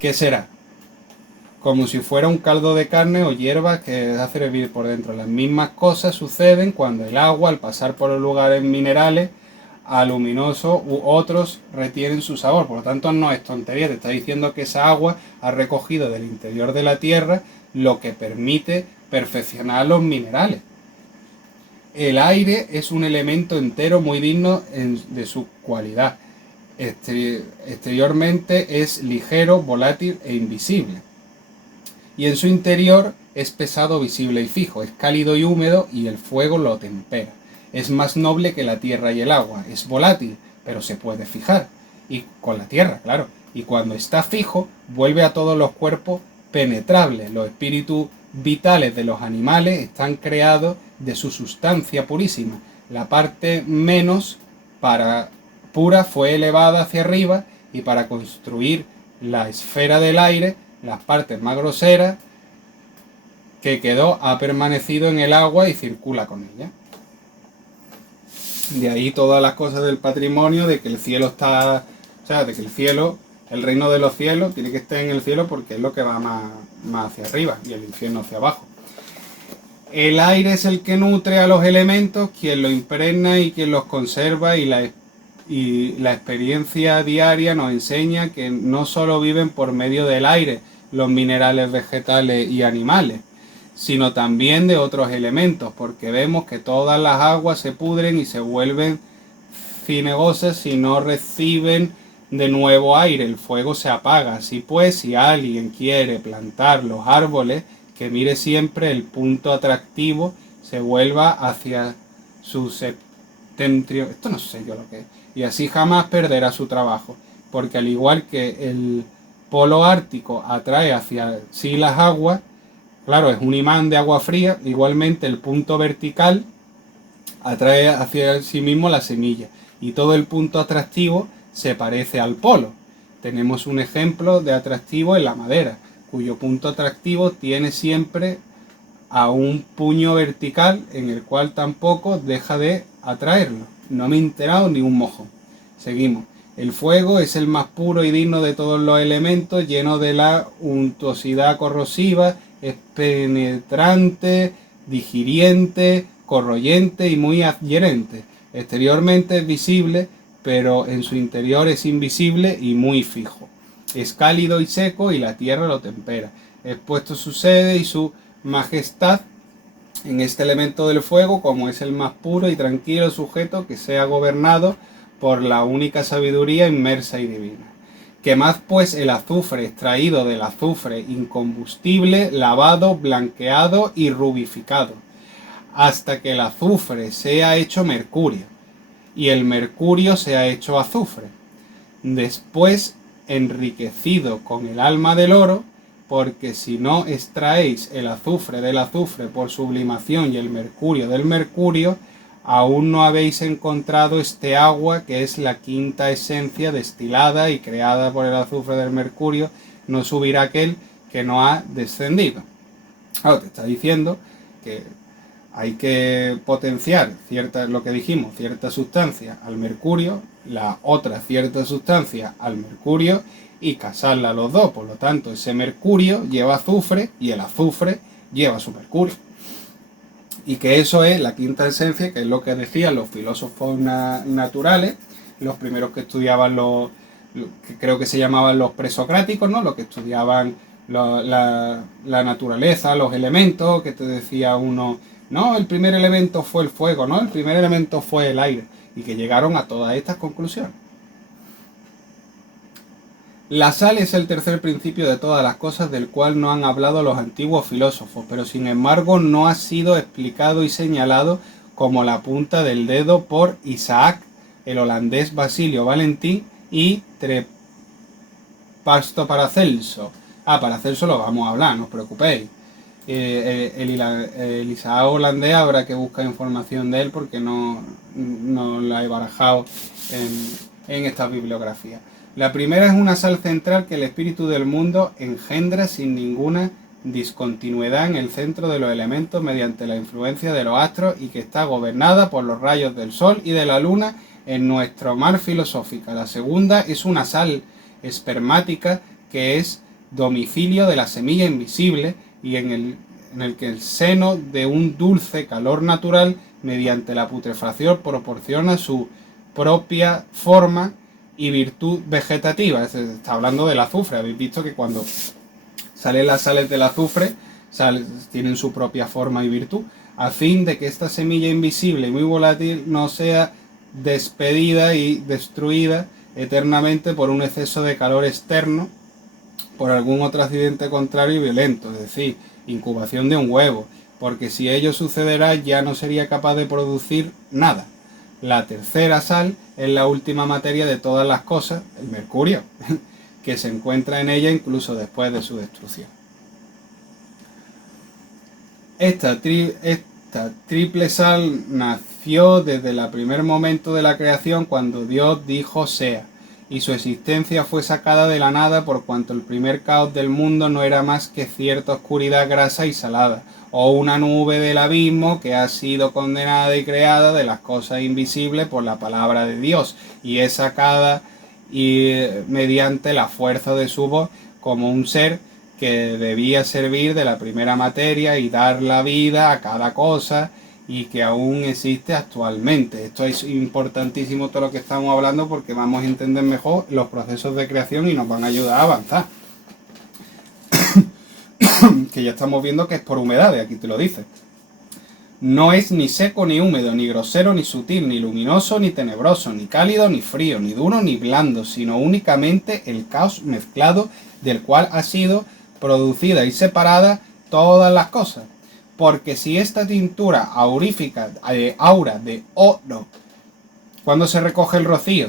¿Qué será? Como si fuera un caldo de carne o hierba que hace hervir por dentro. Las mismas cosas suceden cuando el agua, al pasar por los lugares minerales aluminosos u otros, retienen su sabor. Por lo tanto, no es tontería, te está diciendo que esa agua ha recogido del interior de la tierra lo que permite perfeccionar los minerales. El aire es un elemento entero muy digno de su cualidad. Exteriormente es ligero, volátil e invisible. Y en su interior es pesado, visible y fijo, es cálido y húmedo y el fuego lo tempera. Es más noble que la tierra y el agua, es volátil, pero se puede fijar. Y con la tierra, claro. Y cuando está fijo, vuelve a todos los cuerpos penetrables. Los espíritus vitales de los animales están creados de su sustancia purísima. La parte menos pura fue elevada hacia arriba y para construir la esfera del aire, las partes más groseras que quedó ha permanecido en el agua y circula con ella. De ahí todas las cosas del patrimonio, de que el cielo está, o sea, de que el cielo, el reino de los cielos, tiene que estar en el cielo porque es lo que va más hacia arriba y el infierno hacia abajo. El aire es el que nutre a los elementos, quien los impregna y quien los conserva, y la experiencia diaria nos enseña que no solo viven por medio del aire los minerales vegetales y animales, sino también de otros elementos, porque vemos que todas las aguas se pudren y se vuelven cinegosas si no reciben de nuevo aire, el fuego se apaga. Así pues, si alguien quiere plantar los árboles, que mire siempre el punto atractivo, se vuelva hacia su septentrión, esto no sé yo lo que es, y así jamás perderá su trabajo, porque al igual que el polo ártico atrae hacia sí las aguas, claro, es un imán de agua fría, igualmente el punto vertical atrae hacia sí mismo la semilla, y todo el punto atractivo se parece al polo. Tenemos un ejemplo de atractivo en la madera, cuyo punto atractivo tiene siempre a un puño vertical en el cual tampoco deja de atraerlo. No me he enterado ni un mojo. Seguimos. El fuego es el más puro y digno de todos los elementos, lleno de la untuosidad corrosiva, es penetrante, digiriente, corroyente y muy adherente. Exteriormente es visible, pero en su interior es invisible y muy fijo. Es cálido y seco y la tierra lo tempera. Es puesto su sede y su majestad en este elemento del fuego, como es el más puro y tranquilo sujeto que sea gobernado por la única sabiduría inmersa y divina. Quemad pues el azufre extraído del azufre incombustible, lavado, blanqueado y rubificado, hasta que el azufre sea hecho mercurio y el mercurio sea hecho azufre. Después enriquecido con el alma del oro, porque si no extraéis el azufre del azufre por sublimación y el mercurio del mercurio, aún no habéis encontrado este agua que es la quinta esencia destilada y creada por el azufre del mercurio, no subirá aquel que no ha descendido. Ahora te está diciendo que hay que potenciar lo que dijimos, cierta sustancia al mercurio, la otra cierta sustancia al mercurio y casarla a los dos. Por lo tanto, ese mercurio lleva azufre y el azufre lleva su mercurio. Y que eso es la quinta esencia, que es lo que decían los filósofos naturales, los primeros que estudiaban que creo que se llamaban los presocráticos, ¿no? Los que estudiaban la naturaleza, los elementos, que te decía uno, no, el primer elemento fue el fuego, no, el primer elemento fue el aire, y que llegaron a todas estas conclusiones. La sal es el tercer principio de todas las cosas del cual no han hablado los antiguos filósofos, pero sin embargo no ha sido explicado y señalado como la punta del dedo por Isaac, el holandés Basilio Valentín y Paracelso. Paracelso lo vamos a hablar, no os preocupéis. El Isaac holandés habrá que buscar información de él porque no la he barajado en esta bibliografía. La primera es una sal central que el espíritu del mundo engendra sin ninguna discontinuidad en el centro de los elementos mediante la influencia de los astros y que está gobernada por los rayos del sol y de la luna en nuestro mar filosófico. La segunda es una sal espermática que es domicilio de la semilla invisible y en el que el seno de un dulce calor natural mediante la putrefacción proporciona su propia forma y virtud vegetativa. Está hablando del azufre. Habéis visto que cuando salen las sales del azufre tienen su propia forma y virtud, a fin de que esta semilla invisible y muy volátil no sea despedida y destruida eternamente por un exceso de calor externo, por algún otro accidente contrario y violento, es decir, incubación de un huevo, porque si ello sucederá ya no sería capaz de producir nada. La tercera sal es la última materia de todas las cosas, el mercurio, que se encuentra en ella incluso después de su destrucción. Esta triple sal nació desde el primer momento de la creación cuando Dios dijo sea, y su existencia fue sacada de la nada por cuanto el primer caos del mundo no era más que cierta oscuridad grasa y salada, o una nube del abismo que ha sido condenada y creada de las cosas invisibles por la palabra de Dios, y es sacada mediante la fuerza de su voz como un ser que debía servir de la primera materia y dar la vida a cada cosa y que aún existe actualmente. Esto es importantísimo todo lo que estamos hablando porque vamos a entender mejor los procesos de creación y nos van a ayudar a avanzar. Que ya estamos viendo que es por humedades, aquí te lo dice. No es ni seco ni húmedo, ni grosero ni sutil, ni luminoso ni tenebroso, ni cálido ni frío, ni duro ni blando, sino únicamente el caos mezclado del cual ha sido producida y separada todas las cosas. Porque si esta tintura aurífica, aura de oro, cuando se recoge el rocío,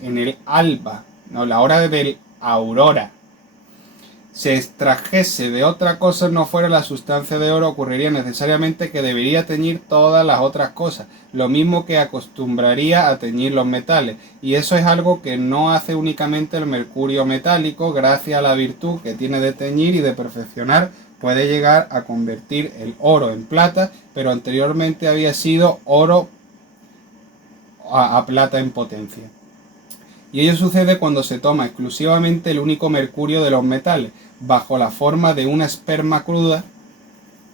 en el alba, no, la hora del aurora, se extrajese de otra cosa no fuera la sustancia de oro, ocurriría necesariamente que debería teñir todas las otras cosas, lo mismo que acostumbraría a teñir los metales, y eso es algo que no hace únicamente el mercurio metálico, gracias a la virtud que tiene de teñir y de perfeccionar, puede llegar a convertir el oro en plata, pero anteriormente había sido oro a plata en potencia. Y ello sucede cuando se toma exclusivamente el único mercurio de los metales, bajo la forma de una esperma cruda,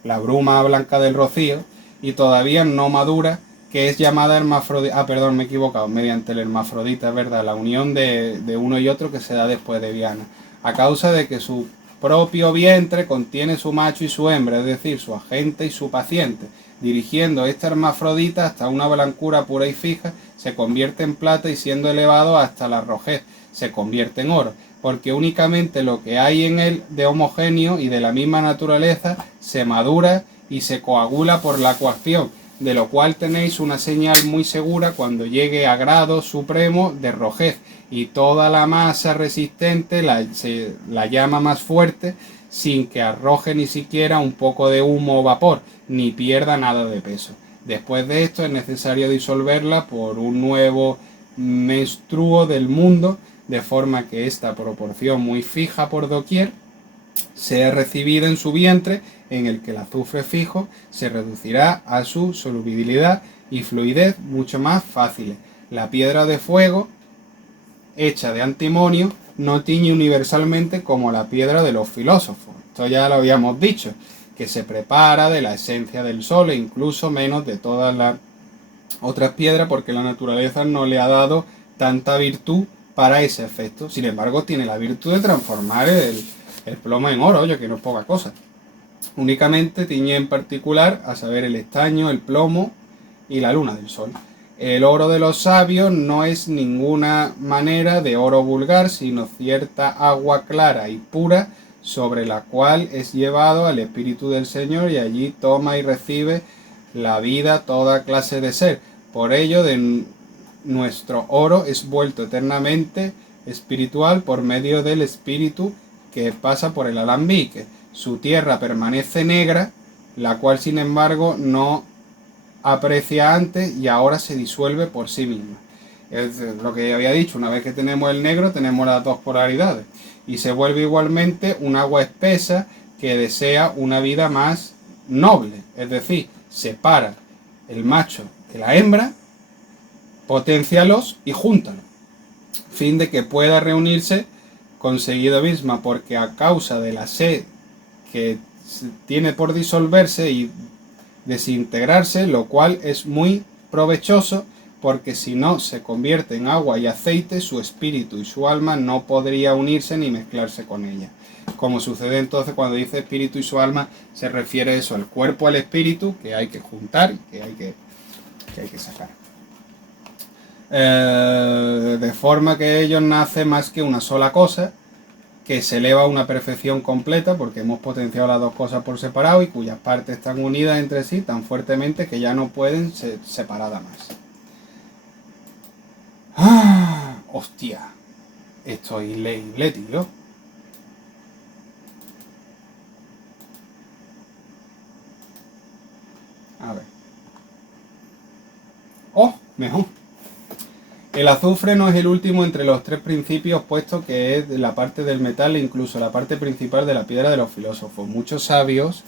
la bruma blanca del rocío, y todavía no madura, que es llamada hermafrodita, me he equivocado, mediante el hermafrodita, es verdad, la unión de uno y otro que se da después de Viana, a causa de que su propio vientre contiene su macho y su hembra, es decir, su agente y su paciente, dirigiendo esta hermafrodita hasta una blancura pura y fija, se convierte en plata y siendo elevado hasta la rojez, se convierte en oro, porque únicamente lo que hay en él de homogéneo y de la misma naturaleza se madura y se coagula por la coacción, de lo cual tenéis una señal muy segura cuando llegue a grado supremo de rojez y toda la masa resistente la llama más fuerte sin que arroje ni siquiera un poco de humo o vapor, ni pierda nada de peso. Después de esto es necesario disolverla por un nuevo menstruo del mundo, de forma que esta proporción muy fija por doquier sea recibida en su vientre en el que el azufre fijo se reducirá a su solubilidad y fluidez mucho más fáciles. La piedra de fuego, hecha de antimonio, no tiñe universalmente como la piedra de los filósofos. Esto ya lo habíamos dicho, que se prepara de la esencia del sol e incluso menos de todas las otras piedras, porque la naturaleza no le ha dado tanta virtud para ese efecto. Sin embargo, tiene la virtud de transformar el plomo en oro, oye, que no es poca cosa. Únicamente tiñe en particular, a saber, el estaño, el plomo y la luna del sol. El oro de los sabios no es ninguna manera de oro vulgar, sino cierta agua clara y pura sobre la cual es llevado al Espíritu del Señor y allí toma y recibe la vida toda clase de ser. Por ello, de nuestro oro es vuelto eternamente espiritual por medio del Espíritu que pasa por el alambique. Su tierra permanece negra, la cual sin embargo no aprecia antes y ahora se disuelve por sí misma. Es lo que había dicho, una vez que tenemos el negro tenemos las dos polaridades y se vuelve igualmente un agua espesa que desea una vida más noble, es decir, separa el macho de la hembra, potencialos y júntalos, fin de que pueda reunirse conseguido misma, porque a causa de la sed que tiene por disolverse y desintegrarse, lo cual es muy provechoso, porque si no se convierte en agua y aceite, su espíritu y su alma no podría unirse ni mezclarse con ella. Como sucede entonces cuando dice espíritu y su alma, se refiere a eso, el cuerpo al espíritu, que hay que juntar, que hay que sacar. De forma que ellos nacen más que una sola cosa, que se eleva a una perfección completa, porque hemos potenciado las dos cosas por separado y cuyas partes están unidas entre sí tan fuertemente que ya no pueden ser separadas más. ¡Ah! ¡Hostia! Esto es inleíble, tío. A ver. ¡Oh! Mejor. El azufre no es el último entre los tres principios, puesto que es la parte del metal e incluso la parte principal de la piedra de los filósofos. Muchos sabios